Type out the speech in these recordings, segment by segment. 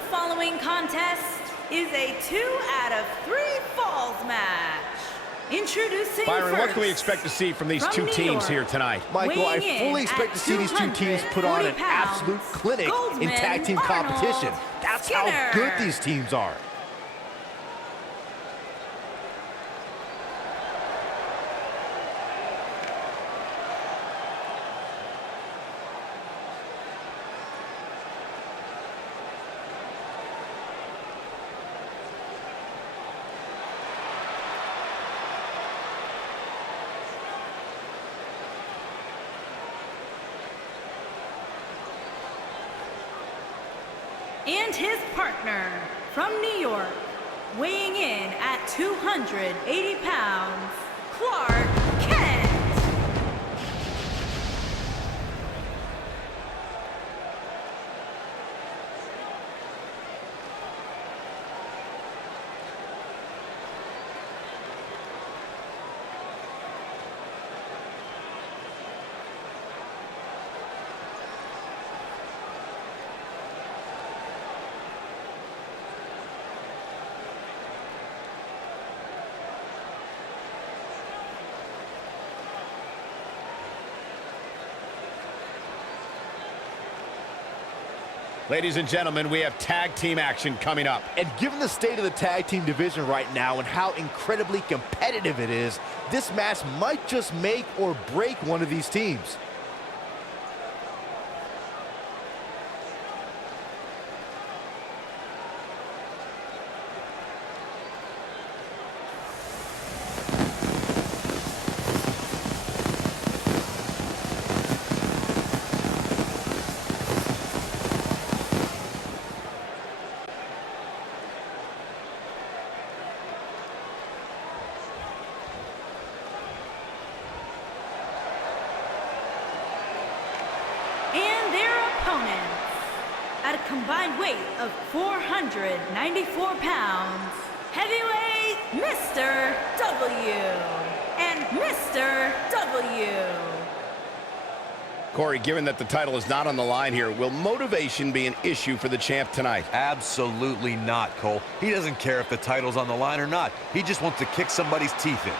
The following contest is a 2 out of 3 falls match. Introducing Byron, first, what can we expect to see from these two teams here tonight? Michael, I fully expect to see these two teams put on an absolute clinic in tag team competition. That's how good these teams are. And his partner from New York, weighing in at 280 pounds, Clark Kent. Ladies and gentlemen, we have tag team action coming up. And given the state of the tag team division right now and how incredibly competitive it is, this match might just make or break one of these teams. At a combined weight of 494 pounds, heavyweight Mr. W and Mr. W. Corey, given that the title is not on the line here, will motivation be an issue for the champ tonight? Absolutely not, Cole. He doesn't care if the title's on the line or not. He just wants to kick somebody's teeth in.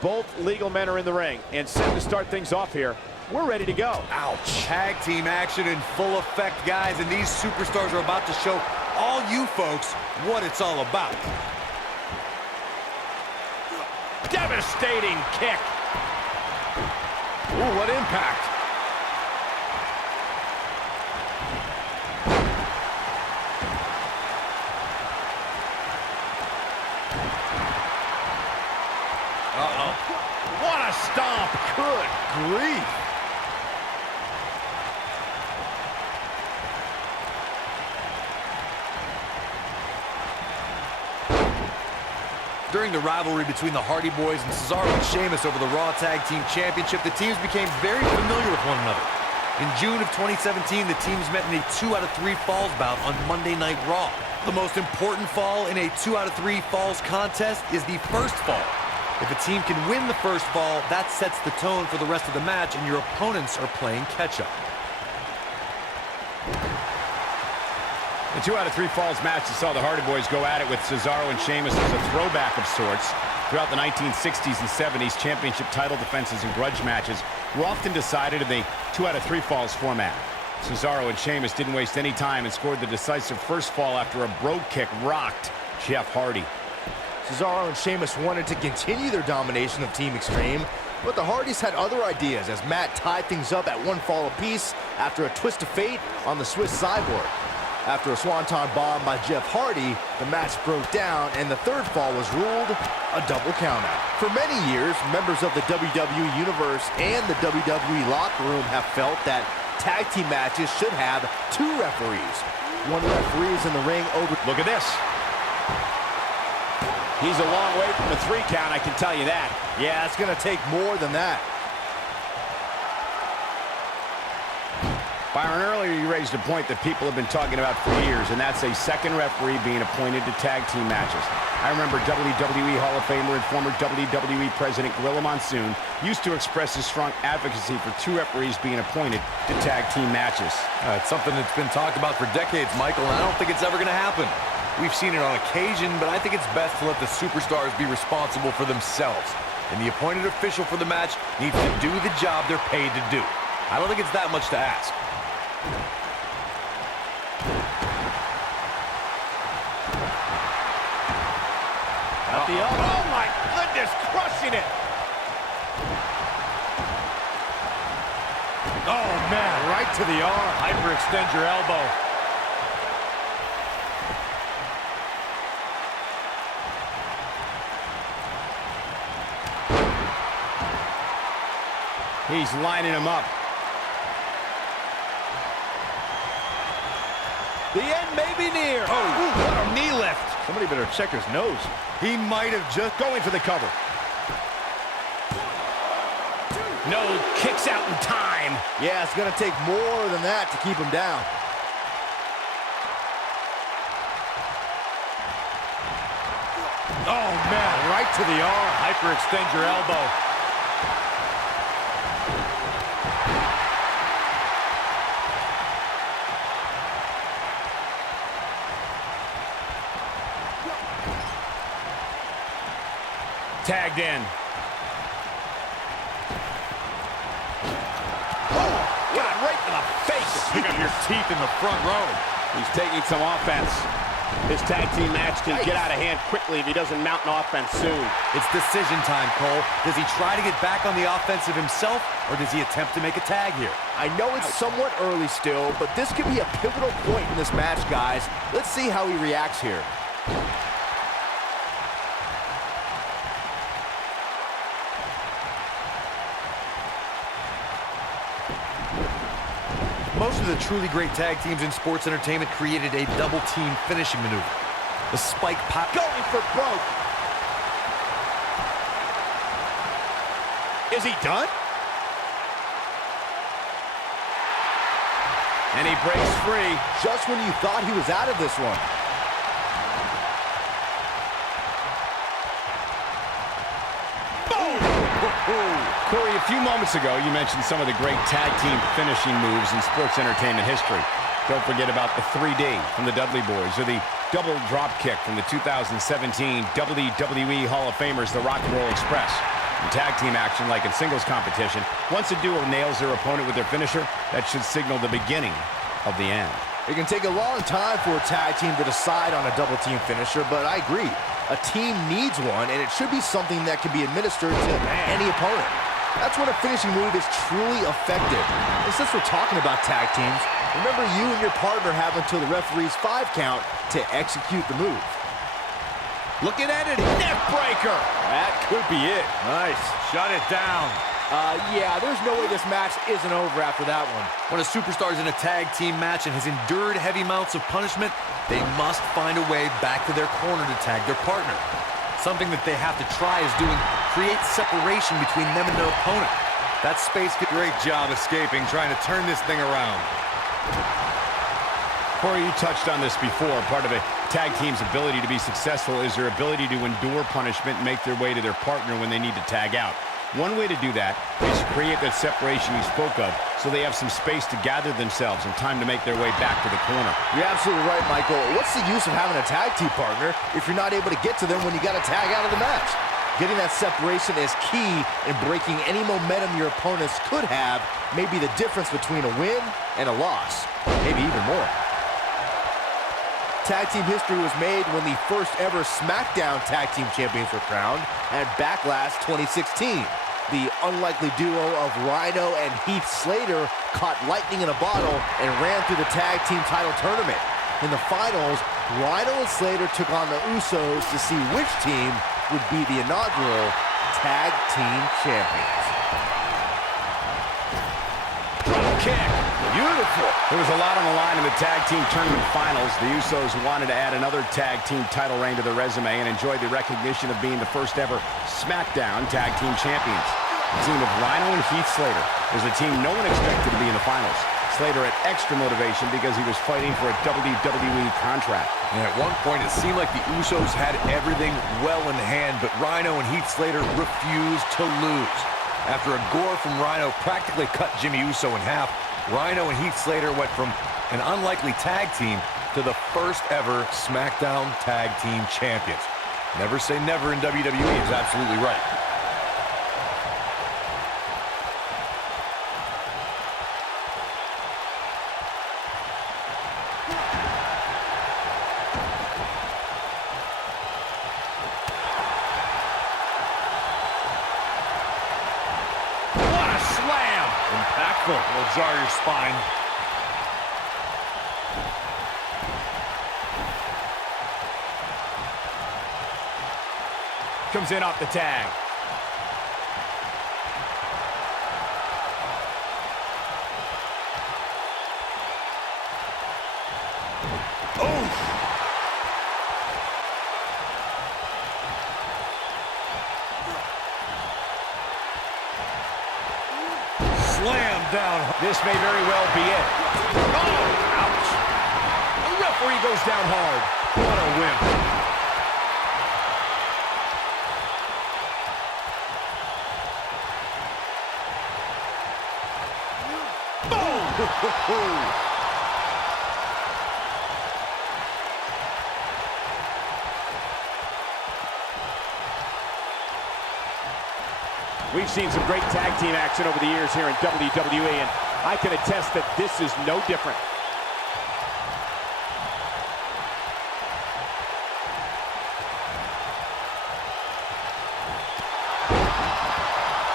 Both legal men are in the ring and set to start things off here. We're ready to go. Ouch. Tag team action in full effect, guys, and these superstars are about to show all you folks what it's all about. Devastating kick. Ooh, what impact. Uh-oh. What a stomp. Good grief. During the rivalry between the Hardy Boys and Cesaro and Sheamus over the Raw Tag Team Championship, the teams became very familiar with one another. In June of 2017, the teams met in a 2 out of 3 falls bout on Monday Night Raw. The most important fall in a 2 out of 3 falls contest is the first fall. If a team can win the first fall, that sets the tone for the rest of the match, and your opponents are playing catch-up. The 2 out of 3 falls match that saw the Hardy Boys go at it with Cesaro and Sheamus as a throwback of sorts. Throughout the 1960s and 70s, championship title defenses and grudge matches were often decided in the 2 out of 3 falls format. Cesaro and Sheamus didn't waste any time and scored the decisive first fall after a brogue kick rocked Jeff Hardy. Cesaro and Sheamus wanted to continue their domination of Team Extreme, but the Hardys had other ideas as Matt tied things up at 1 fall apiece after a twist of fate on the Swiss Cyborg. After a swanton bomb by Jeff Hardy, the match broke down and the third fall was ruled a double countout. For many years, members of the WWE Universe and the WWE locker room have felt that tag team matches should have 2 referees. One referee is in the ring over... Look at this. He's a long way from the 3 count, I can tell you that. Yeah, it's going to take more than that. Byron, earlier you raised a point that people have been talking about for years, and that's a second referee being appointed to tag team matches. I remember WWE Hall of Famer and former WWE President Gorilla Monsoon used to express his strong advocacy for 2 referees being appointed to tag team matches. It's something that's been talked about for decades, Michael, and I don't think it's ever going to happen. We've seen it on occasion, but I think it's best to let the superstars be responsible for themselves. And the appointed official for the match needs to do the job they're paid to do. I don't think it's that much to ask. At the elbow. Oh, my goodness, crushing it. Oh, man, right to the arm. Hyperextend your elbow. He's lining him up. The end may be near. Oh, what a knee lift. Somebody better check his nose. He might have just going for the cover. No, kicks out in time. Yeah, it's going to take more than that to keep him down. Oh, man, right to the arm. Hyperextend your elbow. Tagged in. Oh, got right in the face. Pick up your teeth in the front row. He's taking some offense. His tag team match can get out of hand quickly if he doesn't mount an offense soon. It's decision time, Cole. Does he try to get back on the offensive himself, or does he attempt to make a tag here? I know it's somewhat early still, but this could be a pivotal point in this match, guys. Let's see how he reacts here. Most of the truly great tag teams in sports entertainment created a double team finishing maneuver. The spike pop. Going for broke. Is he done? And he breaks free. Just when you thought he was out of this one. Corey, a few moments ago, you mentioned some of the great tag team finishing moves in sports entertainment history. Don't forget about the 3D from the Dudley Boys, or the double drop kick from the 2017 WWE Hall of Famers, the Rock and Roll Express. In tag team action, like in singles competition, once a duo nails their opponent with their finisher, that should signal the beginning of the end. It can take a long time for a tag team to decide on a double team finisher, but I agree. A team needs one, and it should be something that can be administered to any opponent. That's when a finishing move is truly effective. And since we're talking about tag teams, remember you and your partner have until the referee's 5 count to execute the move. Looking at it, neck breaker. That could be it. Nice. Shut it down. Yeah, there's no way this match isn't over after that one. When a superstar is in a tag team match and has endured heavy amounts of punishment, they must find a way back to their corner to tag their partner. Something that they have to try is create separation between them and their opponent. That space could... Great job escaping, trying to turn this thing around. Corey, you touched on this before. Part of a tag team's ability to be successful is their ability to endure punishment and make their way to their partner when they need to tag out. One way to do that is to create that separation you spoke of, so they have some space to gather themselves and time to make their way back to the corner. You're absolutely right, Michael. What's the use of having a tag team partner if you're not able to get to them when you got to tag out of the match? Getting that separation is key in breaking any momentum your opponents could have, maybe the difference between a win and a loss, maybe even more. Tag team history was made when the first ever SmackDown Tag Team Champions were crowned at Backlash 2016. The unlikely duo of Rhino and Heath Slater caught lightning in a bottle and ran through the tag team title tournament. In the finals, Rhino and Slater took on the Usos to see which team would be the inaugural Tag Team Champions. Drop kick. Beautiful. There was a lot on the line in the tag team tournament finals. The Usos wanted to add another tag team title reign to their resume and enjoyed the recognition of being the first ever SmackDown Tag Team Champions. The team of Rhino and Heath Slater was the team no one expected to be in the finals. Slater had extra motivation because he was fighting for a WWE contract. And at one point, it seemed like the Usos had everything well in hand, but Rhino and Heath Slater refused to lose. After a gore from Rhino practically cut Jimmy Uso in half, Rhino and Heath Slater went from an unlikely tag team to the first ever SmackDown Tag Team Champions. Never say never in WWE is absolutely right. What a slam! Impactful. Will jar your spine. Comes in off the tag. Slam down. This may very well be it. Oh, ouch. The referee goes down hard. What a win. We've seen some great tag team action over the years here in WWE, and I can attest that this is no different.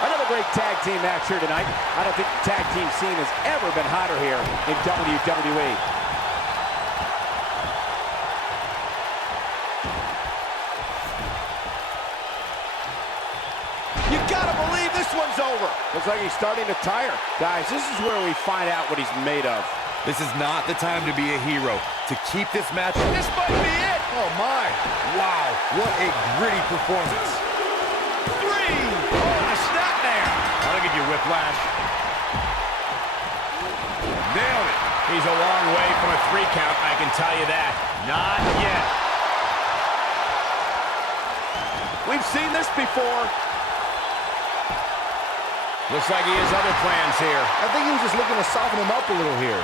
Another great tag team match here tonight. I don't think the tag team scene has ever been hotter here in WWE. You gotta believe this one's over. Looks like he's starting to tire. Guys, this is where we find out what he's made of. This is not the time to be a hero. To keep this match. This might be it. Oh my. Wow. What a gritty performance. 3. Oh, a snap there. That'll give you whiplash. Nailed it. He's a long way from a 3 count, I can tell you that. Not yet. We've seen this before. Looks like he has other plans here. I think he was just looking to soften him up a little here.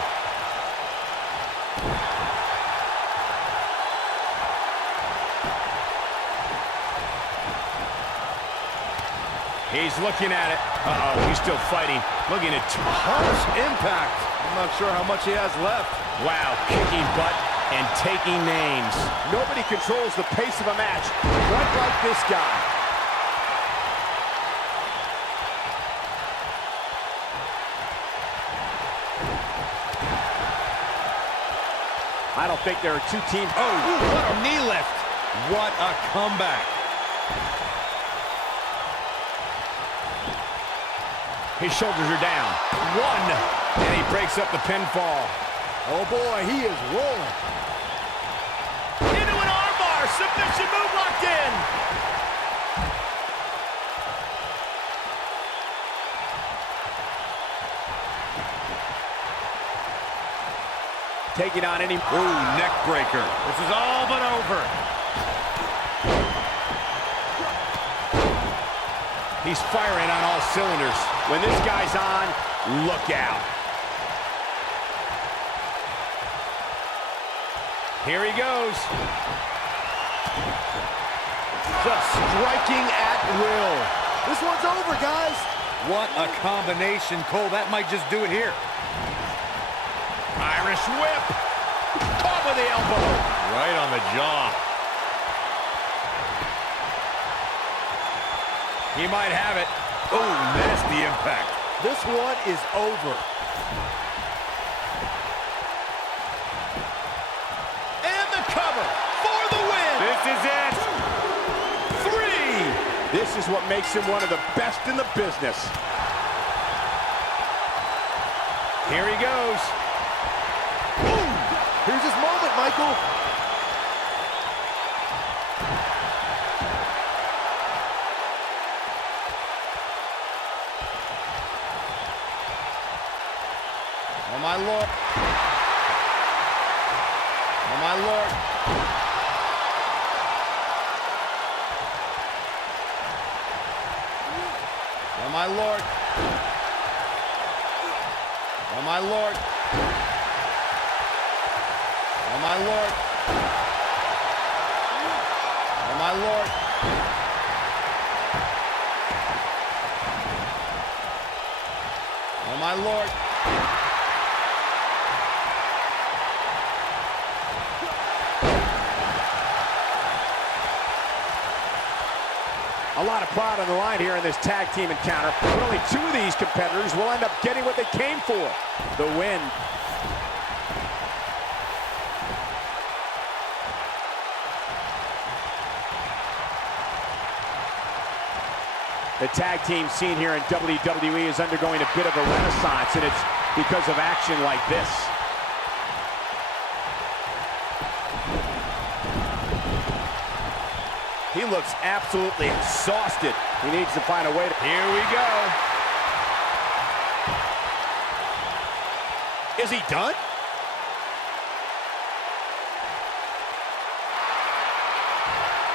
He's looking at it. Uh-oh, he's still fighting. Looking at Harsh impact. I'm not sure how much he has left. wow, kicking butt and taking names. Nobody controls the pace of a match quite like this guy. I don't think there are two teams. Oh, what a knee lift. What a comeback. His shoulders are down. 1, and he breaks up the pinfall. Oh boy, he is rolling. Into an armbar, submission move locked in. Taking on any... Ooh, neck breaker. This is all but over. He's firing on all cylinders. When this guy's on, look out. Here he goes. Just striking at will. This one's over, guys. What a combination, Cole. That might just do it here. Irish whip. Caught with the elbow. Right on the jaw. He might have it. Oh, nasty impact. This one is over. And the cover for the win. This is it. 3. This is what makes him one of the best in the business. Here he goes. Boom! Here's his moment, Michael. Oh, my Lord. my Lord. Oh, my Lord. Oh, my Lord. Oh, my Lord. Oh, my Lord. Oh, my Lord. A lot of pride on the line here in this tag team encounter, but only two of these competitors will end up getting what they came for, the win. The tag team scene here in WWE is undergoing a bit of a renaissance, and it's because of action like this. He looks absolutely exhausted. He needs to find a way to... Here we go. Is he done?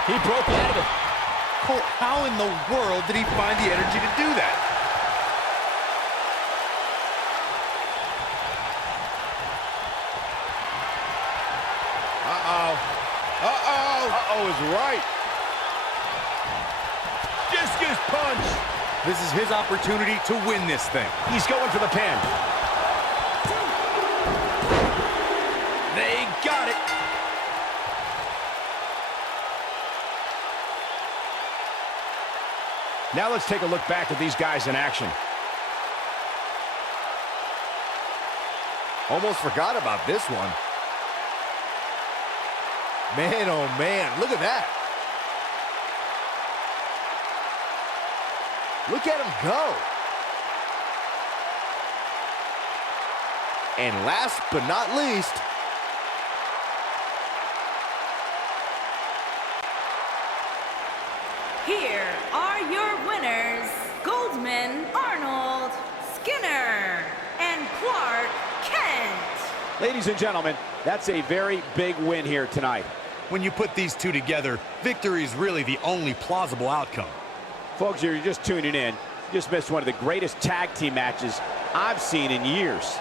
He broke out of it. Cole, how in the world did he find the energy to do that? Uh-oh. Uh-oh. Uh-oh is right. Discus punch. This is his opportunity to win this thing. He's going for the pin. They got it. Now let's take a look back at these guys in action. Almost forgot about this one. Man, oh man, look at that. Look at him go. And last but not least, Here are your winners, Goldman, Arnold, Skinner, and Clark Kent. Ladies and gentlemen, that's a very big win here tonight. When you put these two together, victory is really the only plausible outcome. Folks, you're just tuning in. You just missed one of the greatest tag team matches I've seen in years.